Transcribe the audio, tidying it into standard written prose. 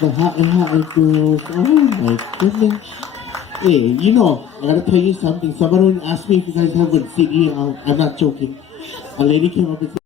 The hot and hot girls. Oh my goodness. Hey, you know, I gotta tell you something. Someone asked me if you guys have a CD. I'm not joking. A lady came up and said,